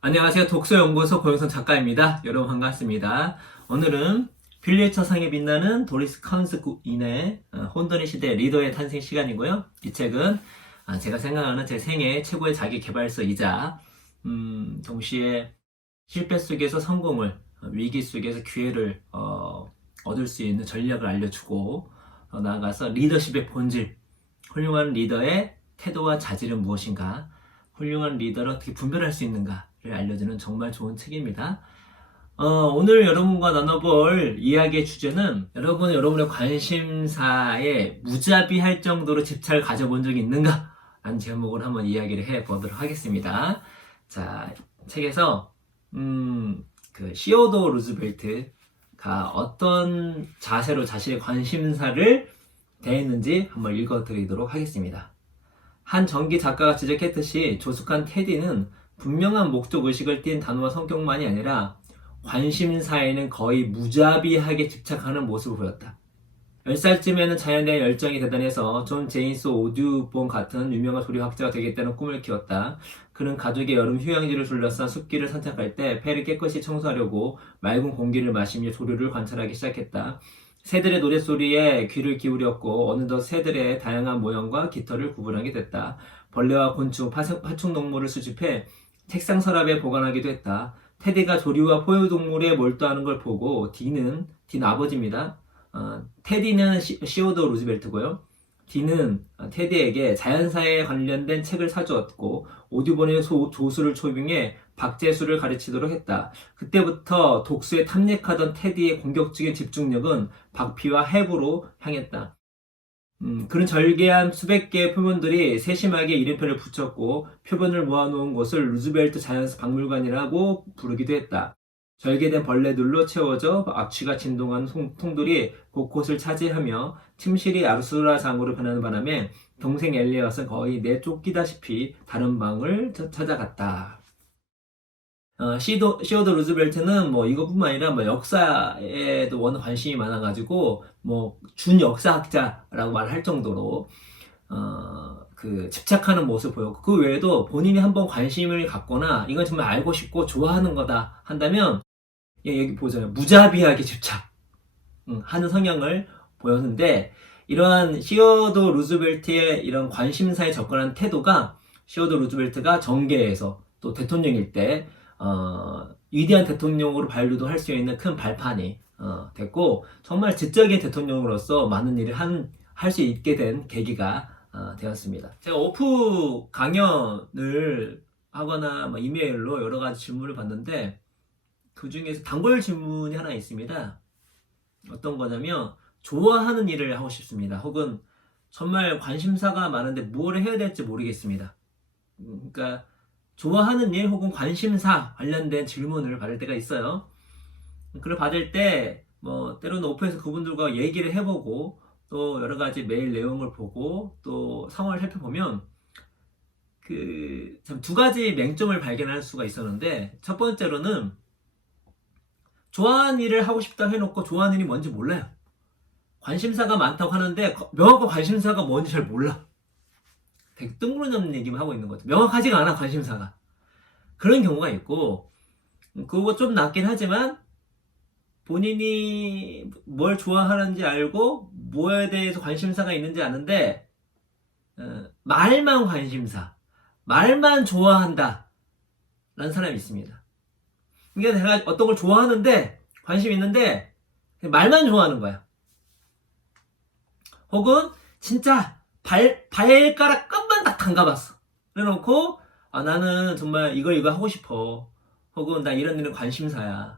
안녕하세요. 독서연구소 고영선 작가입니다. 여러분 반갑습니다. 오늘은 퓰리처 상에 빛나는 도리스 카운스인의 혼돈의 시대 리더의 탄생 시간이고요. 이 책은 제가 생각하는 제 생애 최고의 자기 개발서이자 동시에 실패 속에서 성공을, 위기 속에서 기회를 얻을 수 있는 전략을 알려주고, 나아가서 리더십의 본질, 훌륭한 리더의 태도와 자질은 무엇인가, 훌륭한 리더를 어떻게 분별할 수 있는가를 알려주는 정말 좋은 책입니다. 오늘 여러분과 나눠볼 이야기의 주제는 여러분의 관심사에 무자비할 정도로 집착을 가져본 적이 있는가? 라는 제목을 한번 이야기를 해보도록 하겠습니다. 자, 책에서 그 시어도어 루즈벨트가 어떤 자세로 자신의 관심사를 대했는지 한번 읽어드리도록 하겠습니다. 한 전기 작가가 지적했듯이 조숙한 테디는 분명한 목적 의식을 띤 단어와 성격만이 아니라 관심사에는 거의 무자비하게 집착하는 모습을 보였다. 10살쯤에는 자연에 대한 열정이 대단해서 존 제임스 오듀본 같은 유명한 조리학자가 되겠다는 꿈을 키웠다. 그는 가족의 여름 휴양지를 둘러싼 숲길을 산책할 때 폐를 깨끗이 청소하려고 맑은 공기를 마시며 조류를 관찰하기 시작했다. 새들의 노랫소리에 귀를 기울였고 어느덧 새들의 다양한 모양과 깃털을 구분하게 됐다. 벌레와 곤충, 파충동물을 수집해 책상 서랍에 보관하기도 했다. 테디가 조류와 포유동물에 몰두하는 걸 보고 디는 아버지입니다. 테디는 시오도 루즈벨트고요. 디는 테디에게 자연사에 관련된 책을 사주었고 오디본의 조수를 초빙해 박제수를 가르치도록 했다. 그때부터 독서에 탐닉하던 테디의 공격적인 집중력은 박피와 해부로 향했다. 그런 절개한 수백 개의 표본들이 세심하게 이름표를 붙였고 표본을 모아놓은 곳을 루즈벨트 자연스 박물관이라고 부르기도 했다. 절개된 벌레들로 채워져 악취가 진동하는 통들이 곳곳을 차지하며 침실이 아수라장으로 변하는 바람에 동생 엘리엇은 거의 내쫓기다시피 다른 방을 찾아갔다. 시어도 루즈벨트는 뭐 이것뿐만 아니라 뭐 역사에도 워낙 관심이 많아가지고 뭐 준역사학자라고 말할 정도로 그 집착하는 모습을 보였고, 그 외에도 본인이 한번 관심을 갖거나 이건 정말 알고 싶고 좋아하는 거다 한다면 여기 보잖아요. 무자비하게 집착 하는 성향을 보였는데, 이러한 시어도 루즈벨트의 이런 관심사에 접근하는 태도가 시어도 루즈벨트가 정계에서 또 대통령일 때 위대한 대통령으로 반류도 할 수 있는 큰 발판이 됐고, 정말 지적인 대통령으로서 많은 일을 할 수 있게 된 계기가 되었습니다. 제가 오프 강연을 하거나 뭐 이메일로 여러 가지 질문을 받는데, 그 중에서 단골 질문이 하나 있습니다. 어떤 거냐면 좋아하는 일을 하고 싶습니다. 혹은 정말 관심사가 많은데 무엇을 해야 될지 모르겠습니다. 그러니까 좋아하는 일 혹은 관심사 관련된 질문을 받을 때가 있어요. 그걸 받을 때 뭐 때로는 오프에서 그분들과 얘기를 해보고 또 여러 가지 메일 내용을 보고 또 상황을 살펴보면 그 참 두 가지 맹점을 발견할 수가 있었는데, 첫 번째로는 좋아하는 일을 하고 싶다 해놓고 좋아하는 일이 뭔지 몰라요. 관심사가 많다고 하는데 명확한 관심사가 뭔지 잘 몰라. 되게 뜬구름 얘기만 하고 있는 거죠. 명확하지가 않아, 관심사가. 그런 경우가 있고, 그거 좀 낫긴 하지만 본인이 뭘 좋아하는지 알고 뭐에 대해서 관심사가 있는지 아는데 말만 관심사, 말만 좋아한다 라는 사람이 있습니다. 그러니까 내가 어떤 걸 좋아하는데 관심 있는데 말만 좋아하는 거야. 혹은 진짜 발가락 끝만 딱 담가봤어. 그래놓고 나는 정말 이거 하고 싶어. 혹은 나 이런 일은 관심사야.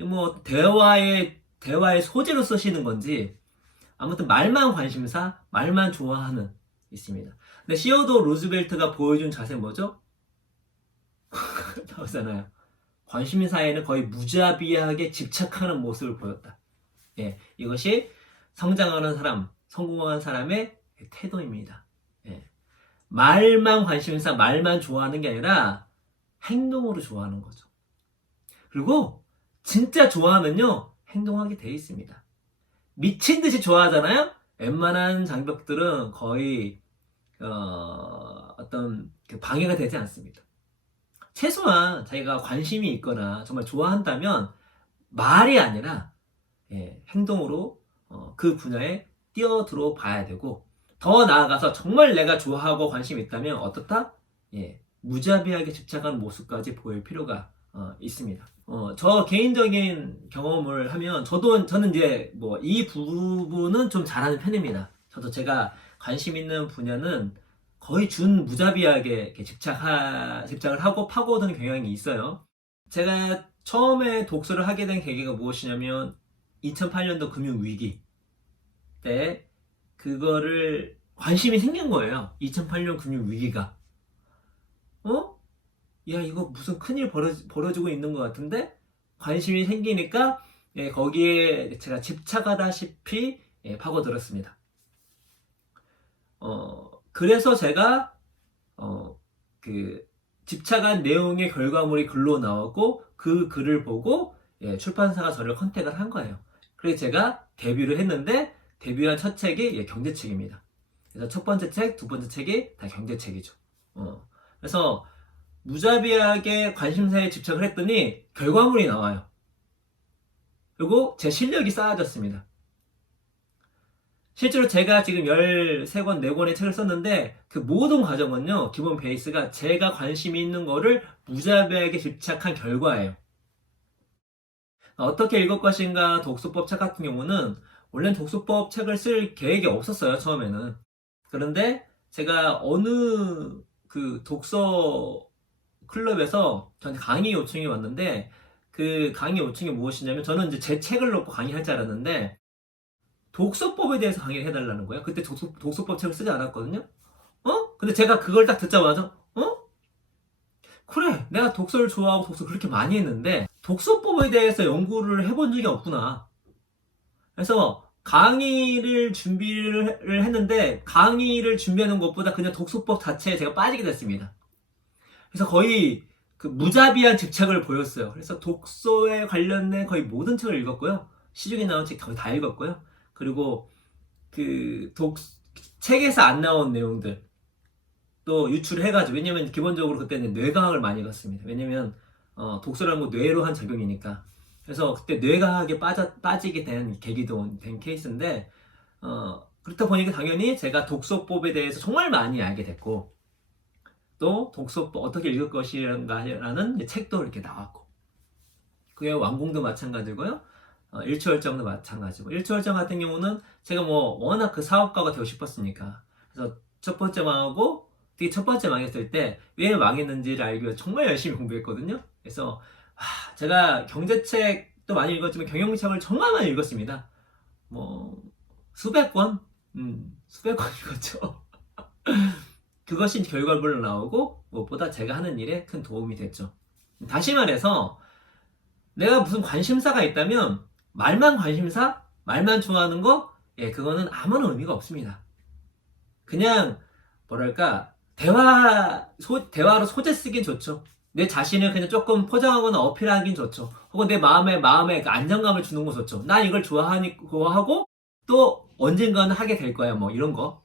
뭐 대화의 소재로 쓰시는 건지 아무튼 말만 관심사, 말만 좋아하는 있습니다. 근데 시어도 루즈벨트가 보여준 자세 뭐죠? 나오잖아요. 관심사에는 거의 무자비하게 집착하는 모습을 보였다. 예, 이것이 성장하는 사람, 성공한 사람의 태도입니다. 예. 말만 관심사, 말만 좋아하는 게 아니라 행동으로 좋아하는 거죠. 그리고 진짜 좋아하면요, 행동하게 돼 있습니다. 미친 듯이 좋아하잖아요? 웬만한 장벽들은 거의 어떤 방해가 되지 않습니다. 최소한 자기가 관심이 있거나 정말 좋아한다면 말이 아니라 행동으로 그 분야에 뛰어들어 봐야 되고, 더 나아가서 정말 내가 좋아하고 관심이 있다면 어떻다? 무자비하게 집착하는 모습까지 보일 필요가 있습니다. 저 개인적인 경험을 하면 저는 이제 뭐 이 부분은 좀 잘하는 편입니다. 저도 제가 관심 있는 분야는 거의 준 무자비하게 이렇게 집착을 하고 파고드는 경향이 있어요. 제가 처음에 독서를 하게 된 계기가 무엇이냐면 2008년도 금융위기 때 그거를 관심이 생긴 거예요. 2008년 금융위기가. 야, 이거 무슨 큰일 벌어지고 있는 것 같은데? 관심이 생기니까 거기에 제가 집착하다시피 파고들었습니다. 그래서 제가 그 집착한 내용의 결과물이 글로 나왔고, 그 글을 보고 출판사가 저를 컨택을 한 거예요. 그래서 제가 데뷔를 했는데, 데뷔한 첫 책이 경제책입니다. 그래서 첫 번째 책, 두 번째 책이 다 경제책이죠. 그래서 무자비하게 관심사에 집착을 했더니 결과물이 나와요. 그리고 제 실력이 쌓아졌습니다. 실제로 제가 지금 13권, 4권의 책을 썼는데 그 모든 과정은요, 기본 베이스가 제가 관심이 있는 거를 무자비하게 집착한 결과예요. 어떻게 읽을 것인가 독서법 책 같은 경우는 원래는 독서법 책을 쓸 계획이 없었어요, 처음에는. 그런데 제가 어느 그 독서 클럽에서 저한테 강의 요청이 왔는데, 그 강의 요청이 무엇이냐면, 저는 이제 제 책을 놓고 강의할 줄 알았는데 독서법에 대해서 강의를 해달라는 거예요. 그때 독서법 책을 쓰지 않았거든요. 근데 제가 그걸 딱 듣자마자 그래, 내가 독서를 좋아하고 독서 그렇게 많이 했는데 독서법에 대해서 연구를 해본 적이 없구나. 그래서 강의를 준비를 했는데, 강의를 준비하는 것보다 그냥 독서법 자체에 제가 빠지게 됐습니다. 그래서 거의 그 무자비한 집착을 보였어요. 그래서 독서에 관련된 거의 모든 책을 읽었고요. 시중에 나온 책 거의 다 읽었고요. 그리고 그 책에서 안 나온 내용들 또 유출을 해가지고, 왜냐면 기본적으로 그때는 뇌과학을 많이 갔습니다. 왜냐면 독서라는 거 뇌로 한 작용이니까. 그래서 그때 뇌과학에 빠지게 된 계기도 된 케이스인데, 그렇다 보니까 당연히 제가 독서법에 대해서 정말 많이 알게 됐고, 또 독서법 어떻게 읽을 것인가라는 책도 이렇게 나왔고, 그게 왕궁도 마찬가지고요. 일초월정도 마찬가지고, 일초월정 같은 경우는 제가 뭐 워낙 그 사업가가 되고 싶었으니까, 그래서 첫 번째 망하고 특히 첫 번째 망했을 때 왜 망했는지를 알기 위해서 정말 열심히 공부했거든요. 그래서 제가 경제책도 많이 읽었지만 경영책을 정말 많이 읽었습니다. 뭐 수백 권 읽었죠. 그것이 결과물로 나오고 무엇보다 제가 하는 일에 큰 도움이 됐죠. 다시 말해서 내가 무슨 관심사가 있다면 말만 관심사, 말만 좋아하는 거, 그거는 아무런 의미가 없습니다. 그냥 뭐랄까, 대화로 소재 쓰긴 좋죠. 내 자신을 그냥 조금 포장하거나 어필하긴 좋죠. 혹은 내 마음에 그 안정감을 주는 거 좋죠. 난 이걸 좋아하고 또 언젠가는 하게 될 거야, 뭐 이런 거.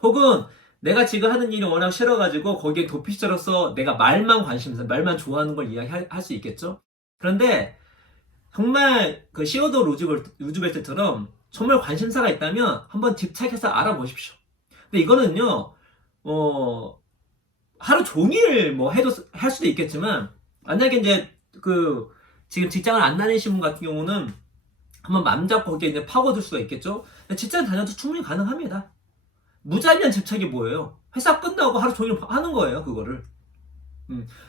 혹은 내가 지금 하는 일이 워낙 싫어가지고 거기에 도피처로서 내가 말만 관심사, 말만 좋아하는 걸 이야기할 수 있겠죠. 그런데 정말 그 시어도 루즈벨트처럼 정말 관심사가 있다면 한번 집착해서 알아보십시오. 근데 이거는요, 하루 종일 뭐 할 수도 있겠지만, 만약에 이제 지금 직장을 안 다니시는 분 같은 경우는 한번 맘 잡고 거기에 이제 파고들 수가 있겠죠. 직장 다녀도 충분히 가능합니다. 무자비한 집착이 뭐예요? 회사 끝나고 하루 종일 하는 거예요, 그거를.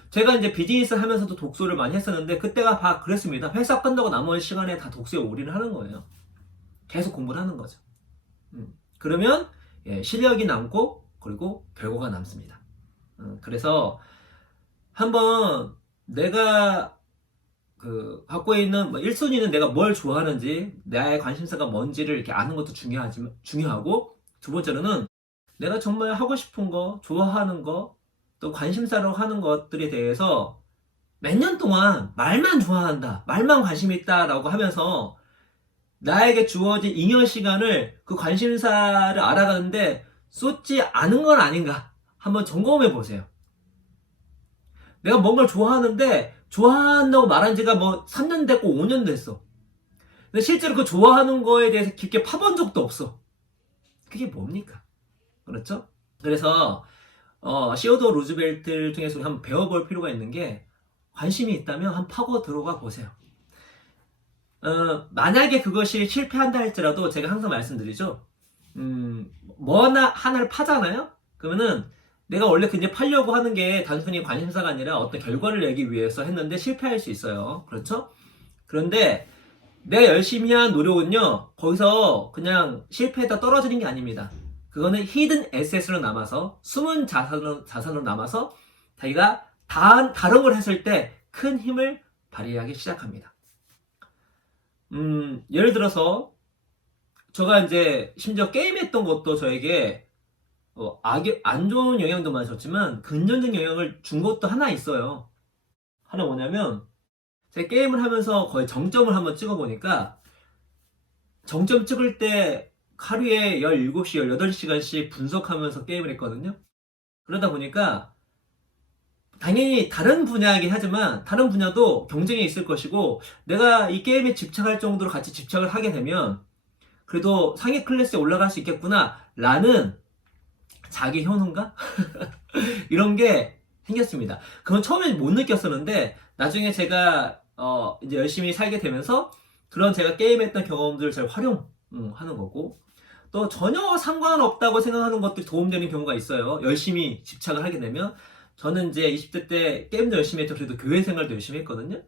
제가 이제 비즈니스 하면서도 독서를 많이 했었는데, 그때가 다 그랬습니다. 회사 끝나고 나머지 시간에 다 독서에 올인을 하는 거예요. 계속 공부를 하는 거죠. 그러면 실력이 남고, 그리고 결과가 남습니다. 그래서 한번 내가 갖고 있는 1순위는 내가 뭘 좋아하는지, 나의 관심사가 뭔지를 이렇게 아는 것도 중요하고, 두 번째로는 내가 정말 하고 싶은 거, 좋아하는 거, 또 관심사로 하는 것들에 대해서 몇 년 동안 말만 좋아한다, 말만 관심 있다라고 하면서 나에게 주어진 잉여 시간을 그 관심사를 알아가는데 쏟지 않은 건 아닌가 한번 점검해 보세요. 내가 뭔가를 좋아하는데 좋아한다고 말한 지가 뭐 3년 됐고 5년 됐어. 근데 실제로 그 좋아하는 거에 대해서 깊게 파본 적도 없어. 그게 뭡니까? 그렇죠? 그래서 시어도 루즈벨트를 통해서 우리 한번 배워볼 필요가 있는 게, 관심이 있다면 한번 파고 들어가 보세요. 만약에 그것이 실패한다 할지라도 제가 항상 말씀드리죠. 뭐 하나를 파잖아요? 그러면은 내가 원래 그냥 팔려고 하는 게 단순히 관심사가 아니라 어떤 결과를 내기 위해서 했는데 실패할 수 있어요. 그렇죠? 그런데 내가 열심히 한 노력은요, 거기서 그냥 실패했다 떨어지는 게 아닙니다. 그거는 히든 에셋으로 남아서, 숨은 자산으로 남아서 자기가 다른 걸 했을 때 큰 힘을 발휘하기 시작합니다. 예를 들어서 제가 이제 심지어 게임했던 것도 저에게 안 좋은 영향도 많이 줬지만 긍정적 영향을 준 것도 하나 있어요. 하나 뭐냐면, 제가 게임을 하면서 거의 정점을 한번 찍어보니까, 정점 찍을 때 하루에 17시, 18시간씩 분석하면서 게임을 했거든요. 그러다 보니까 당연히 다른 분야이긴 하지만 다른 분야도 경쟁이 있을 것이고, 내가 이 게임에 집착할 정도로 같이 집착을 하게 되면 그래도 상위 클래스에 올라갈 수 있겠구나 라는 자기 효능감? 이런 게 생겼습니다. 그건 처음엔 못 느꼈었는데 나중에 제가 이제 열심히 살게 되면서 그런 제가 게임했던 경험들을 잘 활용하는 거고, 또 전혀 상관없다고 생각하는 것들이 도움되는 경우가 있어요. 열심히 집착을 하게 되면. 저는 이제 20대 때 게임도 열심히 했죠. 그래도 교회 생활도 열심히 했거든요.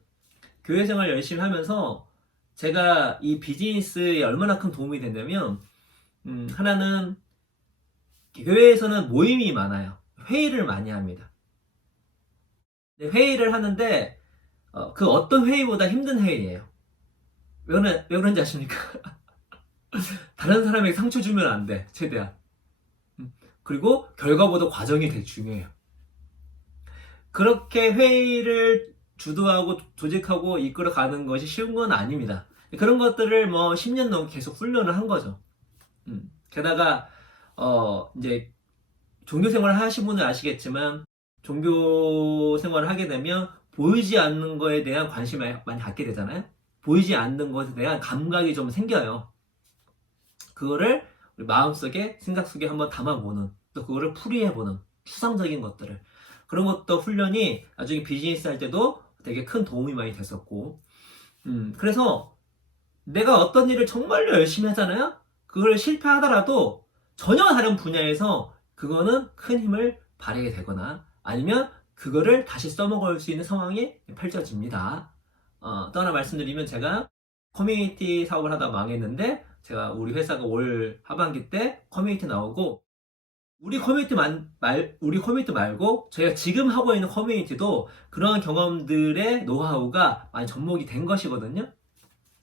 교회 생활 열심히 하면서 제가 이 비즈니스에 얼마나 큰 도움이 됐냐면, 하나는 교회에서는 모임이 많아요. 회의를 많이 합니다. 회의를 하는데 그 어떤 회의보다 힘든 회의예요. 왜 그런지 아십니까? 다른 사람에게 상처 주면 안 돼, 최대한. 그리고 결과보다 과정이 되게 중요해요. 그렇게 회의를 주도하고 조직하고 이끌어가는 것이 쉬운 건 아닙니다. 그런 것들을 뭐 10년 넘게 계속 훈련을 한 거죠. 게다가 이제 종교 생활을 하신 분은 아시겠지만, 종교 생활을 하게 되면 보이지 않는 거에 대한 관심을 많이 갖게 되잖아요. 보이지 않는 것에 대한 감각이 좀 생겨요. 그거를 우리 마음속에, 생각 속에 한번 담아보는, 또 그거를 풀이해보는 추상적인 것들을, 그런 것도 훈련이 나중에 비즈니스 할 때도 되게 큰 도움이 많이 됐었고, 그래서 내가 어떤 일을 정말로 열심히 하잖아요. 그걸 실패하더라도 전혀 다른 분야에서 그거는 큰 힘을 발휘하게 되거나 아니면 그거를 다시 써먹을 수 있는 상황이 펼쳐집니다. 또 하나 말씀드리면, 제가 커뮤니티 사업을 하다 망했는데, 제가 우리 회사가 올 하반기 때 커뮤니티 나오고, 우리 커뮤니티 말고 저희가 지금 하고 있는 커뮤니티도 그런 경험들의 노하우가 많이 접목이 된 것이거든요.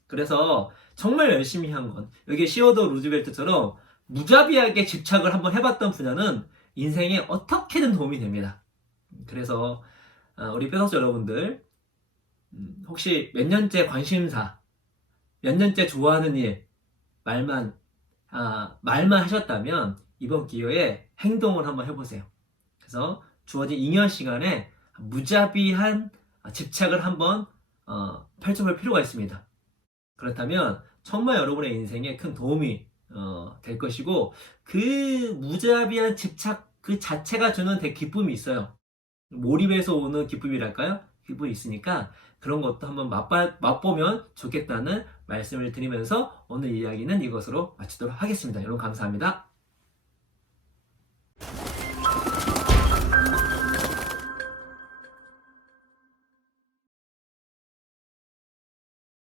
그래서 정말 열심히 한 건, 여기 시어도 루즈벨트처럼 무자비하게 집착을 한번 해봤던 분야는 인생에 어떻게든 도움이 됩니다. 그래서 우리 뼈덕스 여러분들, 혹시 몇 년째 관심사, 몇 년째 좋아하는 일, 말만 하셨다면 이번 기회에 행동을 한번 해보세요. 그래서 주어진 2년 시간에 무자비한 집착을 한번 펼쳐볼 필요가 있습니다. 그렇다면 정말 여러분의 인생에 큰 도움이 될 것이고, 그 무자비한 집착 그 자체가 주는 되게 기쁨이 있어요. 몰입해서 오는 기쁨이랄까요? 기쁨이 있으니까 그런 것도 한번 맛보면 좋겠다는 말씀을 드리면서 오늘 이야기는 이것으로 마치도록 하겠습니다. 여러분 감사합니다.